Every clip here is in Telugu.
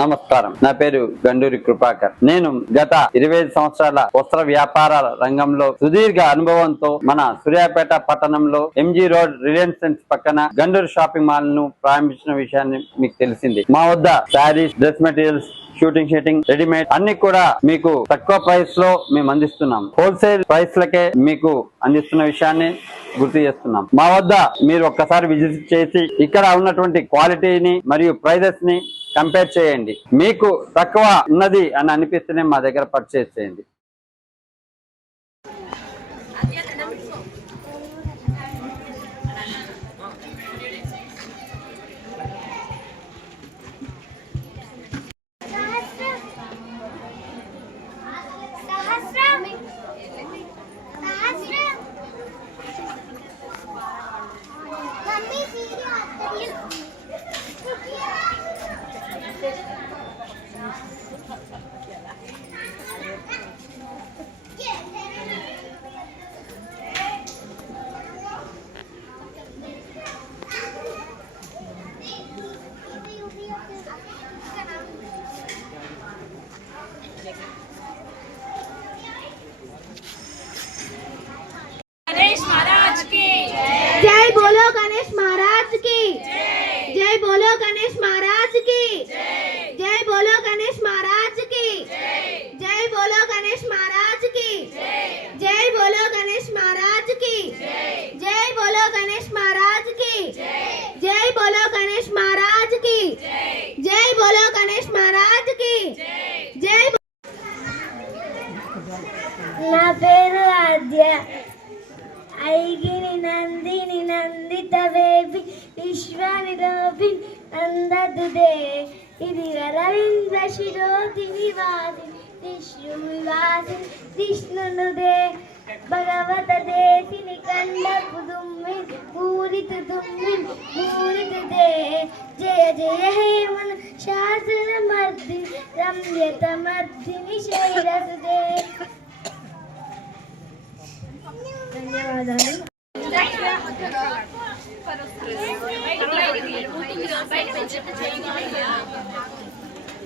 నమస్కారం. నా పేరు గండూరి కృపాకర్. నేను గత ఇరవై ఐదు సంవత్సరాల వస్త్ర వ్యాపార రంగంలో సుదీర్ఘ అనుభవంతో మన సూర్యాపేట పట్టణంలో ఎంజీ రోడ్ రిలయన్స్ ట్రెండ్స్ పక్కన గండూరి షాపింగ్ మాల్ను ప్రారంభించిన విషయాన్ని మీకు తెలిసింది. మా వద్ద sarees dress materials suiting sheeting readymade అన్ని కూడా మీకు తక్కువ ప్రైస్లో మేము అందిస్తున్నాం. హోల్సేల్ ప్రైస్ లకే మీకు అందిస్తున్న విషయాన్ని గుర్తు చేస్తున్నాం. మా వద్ద మీరు ఒక్కసారి విజిట్ చేసి ఇక్కడ ఉన్నటువంటి క్వాలిటీని మరియు ప్రైజెస్ని కంపేర్ చేయండి. మీకు తక్కువ ఉన్నది అని అనిపిస్తేనే మా దగ్గర పర్చేస్ చేయండి. చంద్ర శిరోదివి వాసిని విష్ణువి వాసిని కృష్ణునుదే భగవత దేశిని కండపు దుమ్మి పూరిత దుమ్మి పూరితదే జయ జయ హేమను శాసన మర్ది రమ్యత మర్దిని శైరసుదే ధన్యవాదాలు.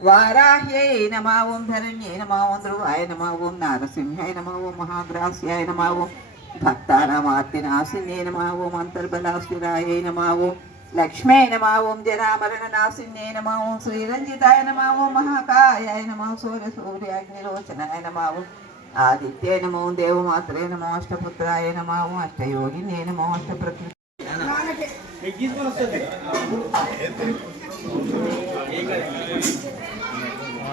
వారాహ్యై నమ ఓం ధరణ్యై నమ ఓం ధ్రువాయ నమ ఓం నారసింహాయ నమ ఓం మహాగ్రాస్యాయ నమ ఓం భక్తానామార్తినాశిన్యై నమ ఓం అంతర్బలాస్థిరాయ నమ ఓం లక్ష్మీ నమ ఓం జరామరణనాశిన్యై నమ ఓం శ్రీరంజితాయ నమ ఓం మహాకాయాయ నమ సూర్య సూర్యాగ్నిలోచనాయ నమ ఓం ఆదిత్యాయ నమో దేవమాత్రే నమో అష్టపుత్రాయ నమ ఓం అష్టయోగిన్యై నమో అష్టప్రకృతి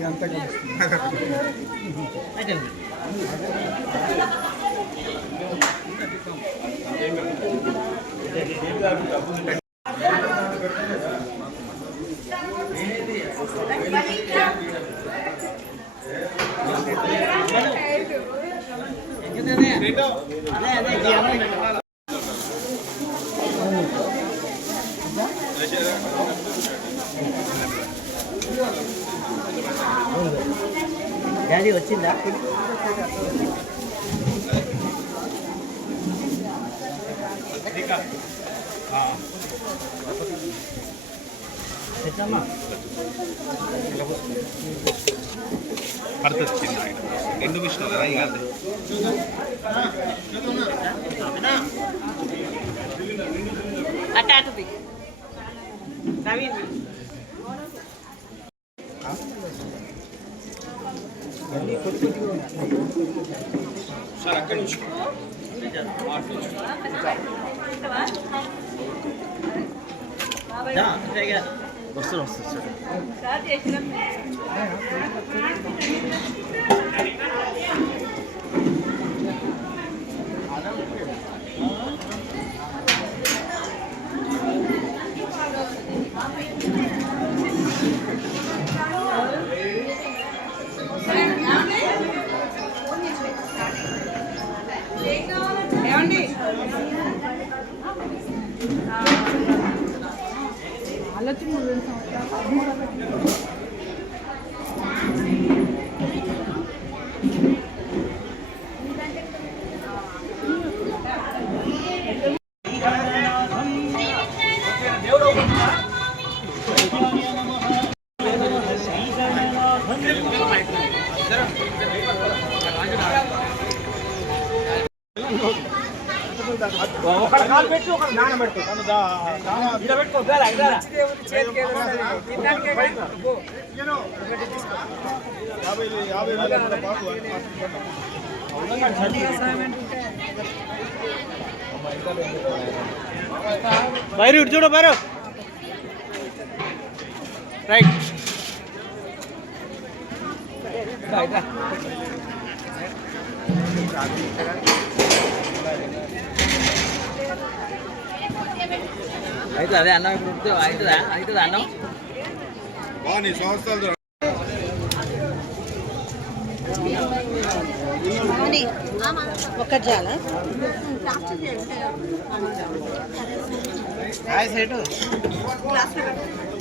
ఎంత అదే అదే అది వచ్చిందా அடுத்தது சின்ன ரெண்டு விஷயம் அட்டாட்டு ரவீந்திரன் 러스 러스 진짜. వస్తారు వస్తారు బైరు చూడు బైరు. రైట్ అయితే అదే అన్నం ఇప్పుడు అవుతుందా? అవుతుందా అన్నం? బాగుంది సంవత్సరాలు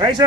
రైసు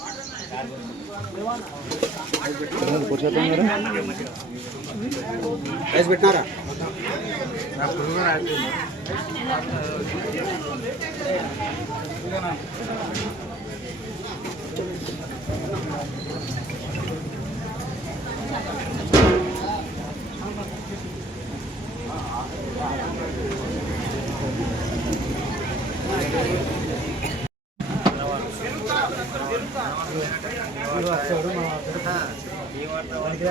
రైస్ పెట్టినారా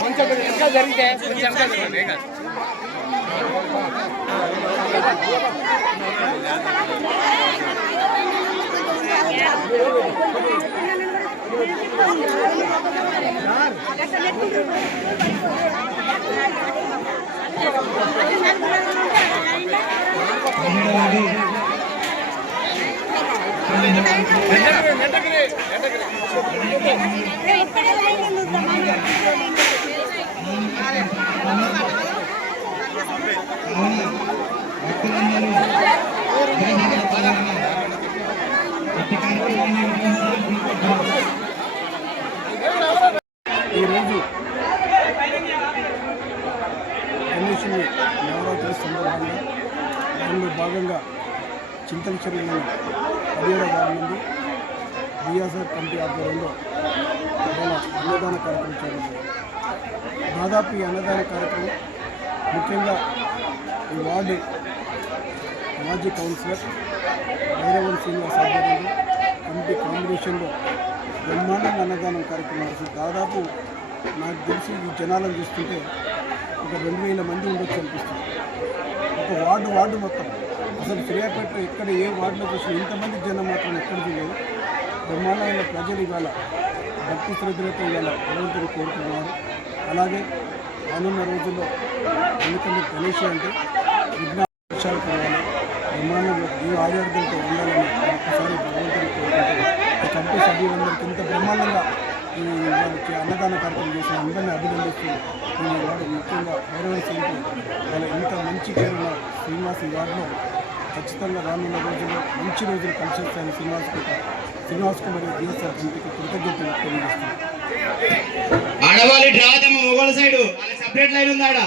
కొంచెం వెనక జరిగితే కొంచెం వెనక జరగండి Thank you. ఈరోజు ఎన్ఎస్సీ నవరాత్రి సందర్భంగా భాగంగా చింతల చెరువులను వృద్ధాప్య అన్నదాన కార్యక్రమం ముఖ్యంగా ఈ వార్డు మాజీ కౌన్సిలర్ భైరవన్ శ్రీనివాస్ ఆధ్వర్యంలో కమిటీ కాంబినేషన్లో బ్రహ్మాండంగా అన్నదానం కార్యక్రమం అసలు దాదాపు నాకు తెలిసి ఈ జనాలను చూస్తుంటే ఒక రెండు వేల మంది ఉండొచ్చు అనిపిస్తుంది. ఒక వార్డు వార్డు మొత్తం. అసలు ఫిర్యాపేట ఎక్కడ ఏ వార్డులో చూసినా ఇంతమంది జనం మాత్రం ఎక్కడ చూడలేదు. బ్రహ్మాండమైన ప్రజలు ఇవాళ భక్తి శ్రద్ధలతో ఇవాళ భగవంతుడు కోరుతున్నారు అలాగే రానున్న రోజుల్లో ఎందుకంటే గణేష్ అంటే విఘ్నాలు కావాలి. బ్రహ్మాండంలో ఏ ఆర్యార్థంతో ఉండాలని ఒక్కసారి భగవంతుడు కోరుకుంటే ఈ కమిటీ సభ్యులందరికీ ఇంత బ్రహ్మాండంగా ఈ వాళ్ళకి అన్నదాన కార్యక్రమం చేసిన అందరినీ అభినందిస్తూ నేను వాడు ముఖ్యంగా భైరవ సింగ్కి వాళ్ళ ఇంత మంచి పేరున్న శ్రీనివాస్ ఈ వార్డులో ఖచ్చితంగా రానున్న రోజుల్లో మంచి రోజులు కలిసి వస్తాయని శ్రీనివాస్ శ్రీనివాస్కు మరియు బిఎస్ఆర్ కమిటీకి కృతజ్ఞతలు తెలియజేస్తున్నాను. ఆడవాళ్ళి డ్రా తమ మొగోళ్ళ వాళ్ళ సపరేట్ లైన్ ఉంది ఆడ